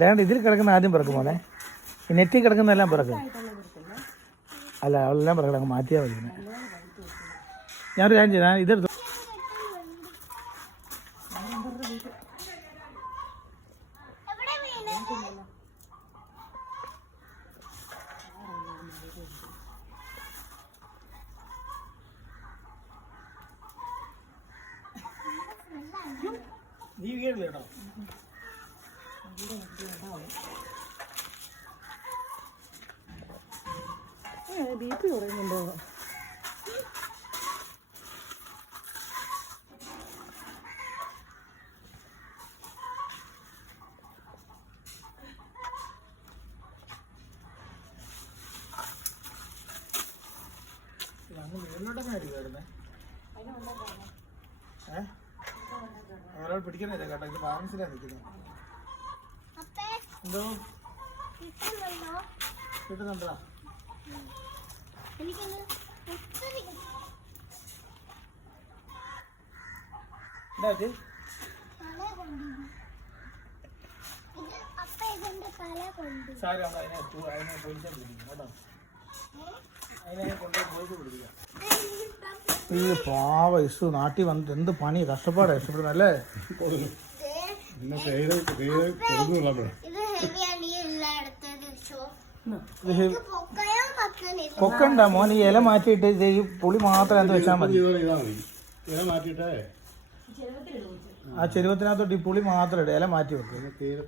വേണ്ട, ഇതിൽ കിടക്കുന്ന ആദ്യം പിറക്കും മോനെ. ഈ നെറ്റിൽ കിടക്കുന്നതെല്ലാം പിറക്കും. അല്ല, അവളെല്ലാം പിറക്കണം, അങ്ങ് മാറ്റിയാൽ മതി. ഞാനൊരു കാര്യം ചെയ്യാം, ഇതെടുത്തു. നീ വീട് കേട്ടോ. ബി പി കുറയുന്നുണ്ടോ? ഒരാൾ പിടിക്കുന്നില്ല കേട്ടോ, ഇത് ബാലൻസിലാണ് നിൽക്കുന്നത്. എന്തോ കിട്ടുന്നുണ്ടോ? സാരി അതിനെ പോലീസ് പിടിക്കും കേട്ടോ. അതിനെ കൊണ്ടുപോയി പോലീസ് പിടിക്കുക. ഈ പാവ ഇസു നാട്ടിൽ വന്നിട്ട് എന്ത് പണി കഷ്ടപ്പാടാണ് ഇഷ്ടപ്പെടുന്നല്ലേ. പൊക്കണ്ട മോൻ, ഈ ഇല മാറ്റിയിട്ട് ഈ പുളി മാത്രം എന്ത് വെച്ചാൽ മതി. ആ ചെരുവത്തിനകത്തോട്ട് ഈ പുളി മാത്രം ഇടുക, ഇല മാറ്റി വെക്കും.